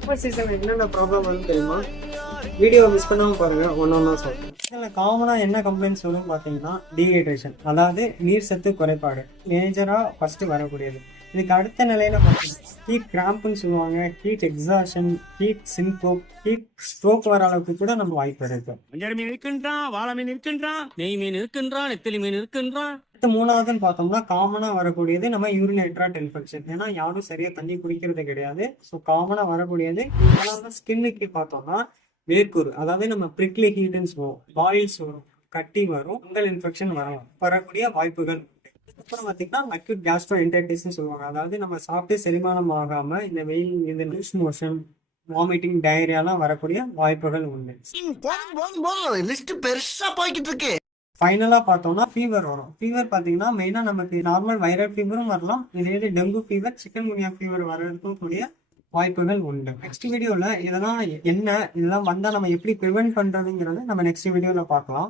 Summer season என்னென்ன problem வரும்னு தெரியுமா? வீடியோ மிஸ் பண்ணாமல் பாருங்கள், ஒன்றா சொல்கிறேன். இதில் காமனாக என்ன கம்ப்ளைண்ட்ஸ் வரும்னு பார்த்தீங்கன்னா டீஹைட்ரேஷன், அதாவது நீர் சத்து குறைபாடு மேஜராக ஃபஸ்ட்டு வரக்கூடியது. இதுக்கு அடுத்த நிலையில பார்த்தீங்கன்னா ஹீட் கிராம்ப்னு சொல்லுவாங்க, heat exhaustion, heat syncope, heat stroke வர அளவுக்கு கூட நம்ம வாய்ப்பு இருக்கு. மஞ்சள் மீன் இருக்கின்றான், வாழை மீன் இருக்கின்றான், நெய் மீன் இருக்கின்றான், நெத்திலி மீன் இருக்கின்றான். மூணாவதுன்னு பார்த்தோம்னா காமனாக வரக்கூடியது நம்ம யூரினரி ட்ராக்ட் இன்ஃபெக்ஷன். ஏன்னா யாரும் சரியாக தண்ணி குடிக்கிறது கிடையாது. ஸோ காமனாக வரக்கூடியது. இதெல்லாம் ஸ்கின்னுக்கு பார்த்தோம்னா வேர்க்கூறு, அதாவது நம்ம ப்ரிக்லி ஹீட்னு சொல்லுவோம், பாயில்ஸ் வரும், கட்டி வரும், ஃபங்கல் இன்ஃபெக்ஷன் வரக்கூடிய வாய்ப்புகள். அப்புறம் பார்த்தீங்கன்னா அக்யூட் கேஸ்ட்ரோ என்டரைட்டிஸ்னு சொல்லுவாங்க. அதாவது நம்ம சாப்பிட்டு செரிமானம் ஆகாமல் இந்த வெயில் இந்த லூஸ் மோஷன், வாமிட்டிங், டயரியாலாம் வரக்கூடிய வாய்ப்புகள் உண்டு. லிஸ்ட் பெருசா போய்கிட்டு இருக்கு. ஃபைனலாக பார்த்தோம்னா ஃபீவர் வரும். ஃபீவர் பார்த்தீங்கன்னா மெயினாக நமக்கு நார்மல் வைரல் ஃபீவரும் வரலாம். இதே டெங்கு ஃபீவர், சிக்கன் குனியா ஃபீவர் வரதுக்கும் கூடிய வாய்ப்புகள் உண்டு. நெக்ஸ்ட் வீடியோவில் இதெல்லாம் என்ன, இதெல்லாம் வந்தால் நம்ம எப்படி ப்ரிவென்ட் பண்ணுறதுங்கிறத நம்ம நெக்ஸ்ட் வீடியோவில் பார்க்கலாம்.